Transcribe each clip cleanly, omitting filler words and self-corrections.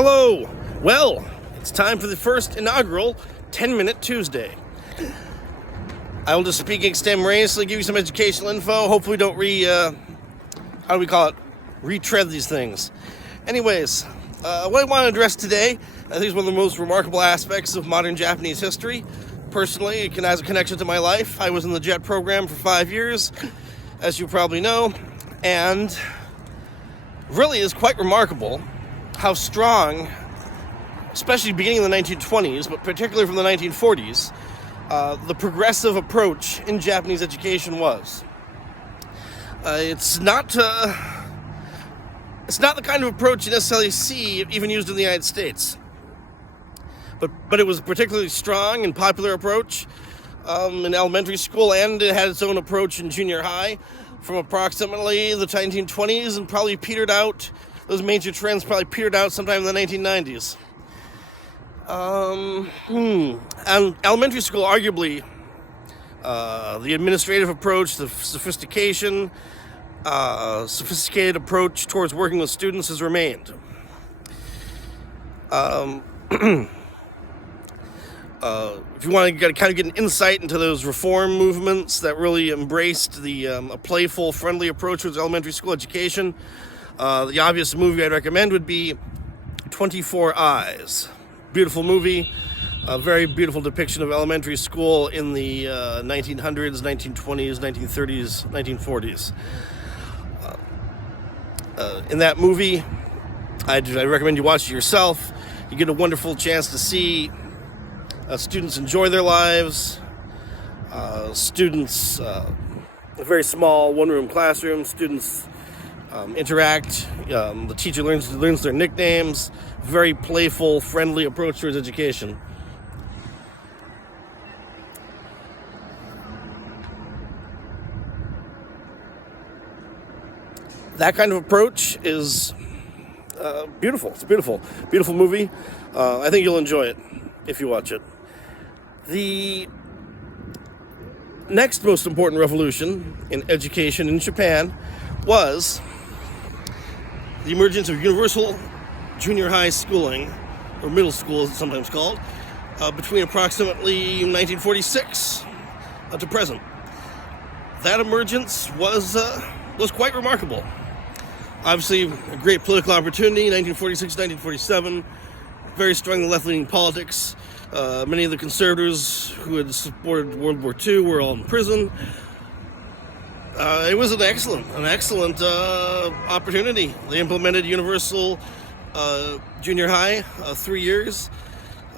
Hello! Well, it's time for the first inaugural 10-Minute Tuesday. I will just speak extemporaneously, give you some educational info. Hopefully don't retread these things. Anyways, what I want to address today, I think is one of the most remarkable aspects of modern Japanese history. Personally, it has a connection to my life. I was in the JET program for 5 years, as you probably know, and really is quite remarkable how strong, especially beginning in the 1920s, but particularly from the 1940s, the progressive approach in Japanese education was. It's not the kind of approach you necessarily see even used in the United States. But it was a particularly strong and popular approach in elementary school, and it had its own approach in junior high from approximately the 1920s and probably petered out. Those major trends probably petered out sometime in the 1990s. And elementary school, arguably, the administrative approach, the sophisticated approach towards working with students has remained. If you want to kind of get an insight into those reform movements that really embraced a playful, friendly approach with elementary school education, the obvious movie I'd recommend would be 24 Eyes. Beautiful movie, a very beautiful depiction of elementary school in the 1900s, 1920s, 1930s, 1940s. In that movie, I recommend you watch it yourself. You get a wonderful chance to see students enjoy their lives. Students, a very small one-room classroom. Students interact. The teacher learns their nicknames. Very playful, friendly approach towards education. That kind of approach is beautiful. It's a beautiful movie. I think you'll enjoy it if you watch it. The next most important revolution in education in Japan was the emergence of universal junior high schooling, or middle school as it's sometimes called, between approximately 1946 to present. That emergence was quite remarkable. Obviously, a great political opportunity, 1946, 1947, very strong left-leaning politics. Many of the conservatives who had supported World War II were all in prison. It was an excellent opportunity. They implemented universal junior high, 3 years.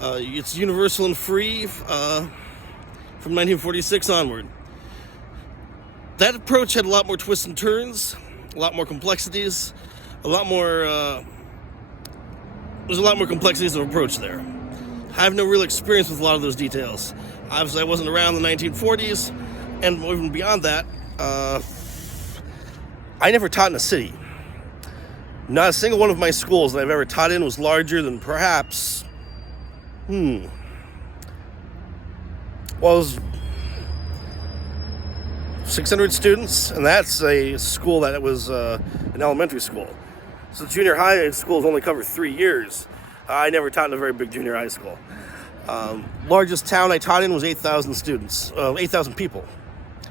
It's universal and free from 1946 onward. That approach had a lot more twists and turns, a lot more complexities, there's a lot more complexities of approach there. I have no real experience with a lot of those details. Obviously, I wasn't around in the 1940s, and even beyond that, I never taught in a city. Not a single one of my schools that I've ever taught in was larger than perhaps, it was 600 students, and that's a school that was an elementary school. So junior high schools only cover 3 years. I never taught in a very big junior high school. Largest town I taught in was 8,000 students, 8,000 people,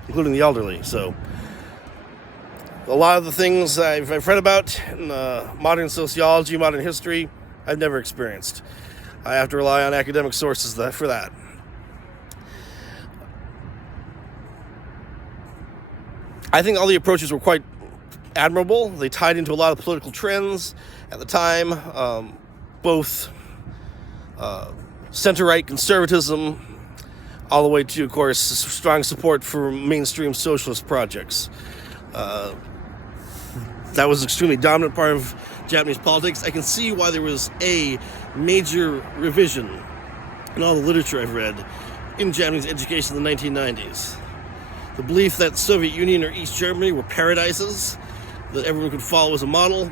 including the elderly. So a lot of the things I've read about in modern sociology, modern history, I've never experienced. I have to rely on academic sources for that. I think all the approaches were quite admirable. They tied into a lot of political trends at the time, both center-right conservatism, all the way to, of course, strong support for mainstream socialist projects. That was an extremely dominant part of Japanese politics. I can see why there was a major revision in all the literature I've read in Japanese education in the 1990s. The belief that the Soviet Union or East Germany were paradises that everyone could follow as a model,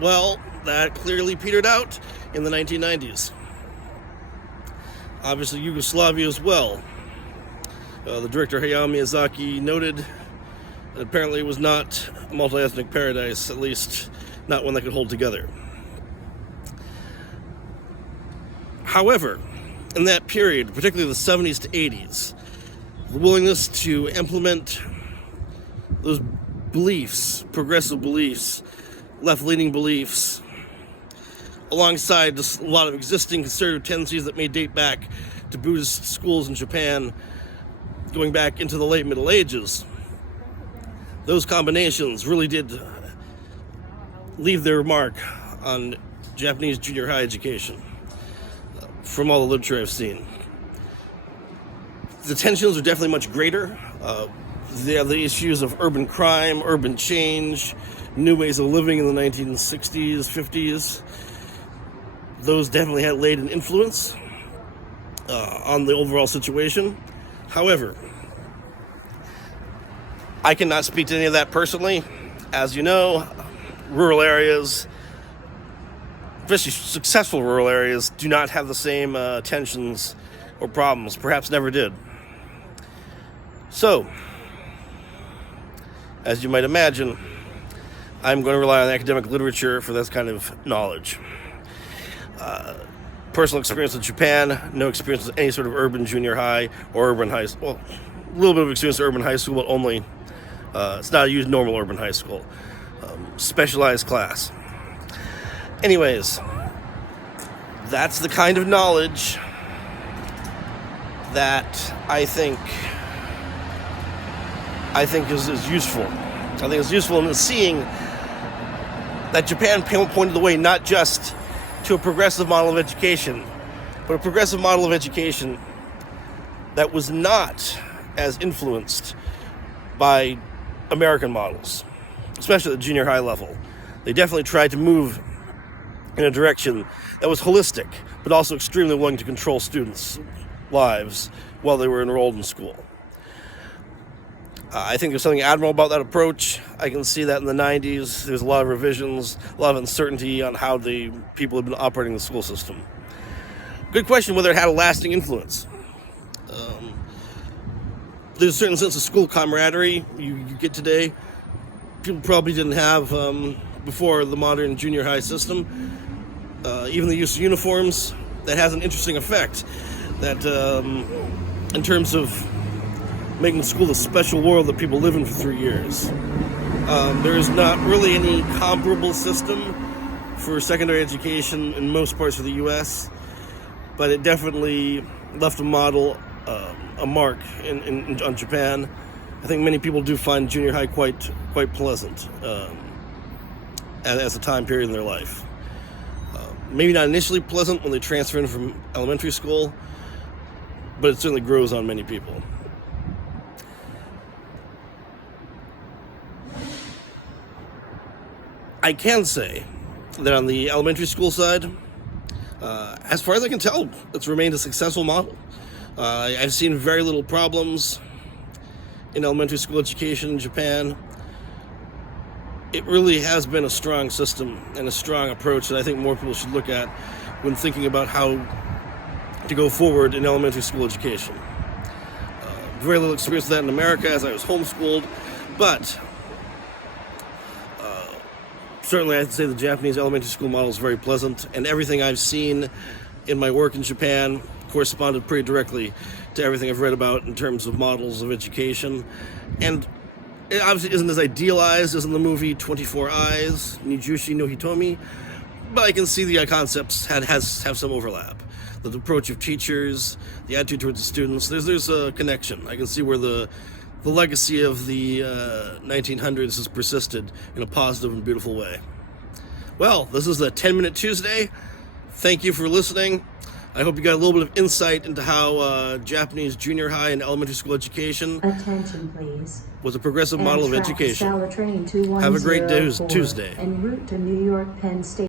well, that clearly petered out in the 1990s. Obviously, Yugoslavia as well. The director Hayao Miyazaki noted that apparently it was not a multi-ethnic paradise, at least not one that could hold together. However, in that period, particularly the 70s to 80s, the willingness to implement those beliefs, progressive beliefs, left-leaning beliefs, alongside just a lot of existing conservative tendencies that may date back to Buddhist schools in Japan, going back into the late Middle Ages, those combinations really did leave their mark on Japanese junior high education, from all the literature I've seen. The tensions are definitely much greater. They have the issues of urban crime, urban change, new ways of living in the 1960s, 50s. Those definitely had laid an influence on the overall situation. However, I cannot speak to any of that personally. As you know, rural areas, especially successful rural areas, do not have the same tensions or problems, perhaps never did. So, as you might imagine, I'm going to rely on academic literature for this kind of knowledge. Personal experience in Japan, no experience with any sort of urban junior high or urban high school. Well, a little bit of experience in urban high school, but only, it's not a normal urban high school. Specialized class. Anyways, that's the kind of knowledge that I think is useful. I think it's useful in seeing that Japan pointed the way not just to a progressive model of education, but a progressive model of education that was not as influenced by American models, especially at the junior high level. They definitely tried to move in a direction that was holistic, but also extremely willing to control students' lives while they were enrolled in school. I think there's something admirable about that approach. I can see that in the 90s. There's a lot of revisions, a lot of uncertainty on how the people have been operating the school system. Good question whether it had a lasting influence. There's a certain sense of school camaraderie you get today. People probably didn't have before the modern junior high system. Even the use of uniforms, that has an interesting effect. That in terms of making school the special world that people live in for 3 years. There is not really any comparable system for secondary education in most parts of the U.S., but it definitely left a mark on Japan. I think many people do find junior high quite pleasant as a time period in their life. Maybe not initially pleasant when they transfer in from elementary school, but it certainly grows on many people. I can say that on the elementary school side, as far as I can tell, it's remained a successful model. I've seen very little problems in elementary school education in Japan. It really has been a strong system and a strong approach that I think more people should look at when thinking about how to go forward in elementary school education. Very little experience with that in America as I was homeschooled, but certainly I'd say the Japanese elementary school model is very pleasant, and everything I've seen in my work in Japan corresponded pretty directly to everything I've read about in terms of models of education. And it obviously isn't as idealized as in the movie 24 Eyes, Nijushi no Hitomi, but I can see the concepts have some overlap. The approach of teachers, the attitude towards the students, there's a connection. I can see where the legacy of the 1900s has persisted in a positive and beautiful way. Well, this is the 10-Minute Tuesday. Thank you for listening. I hope you got a little bit of insight into how Japanese junior high and elementary school education Attention, please. Was a progressive model of education. Train Have a great Tuesday. en route to New York Penn Station.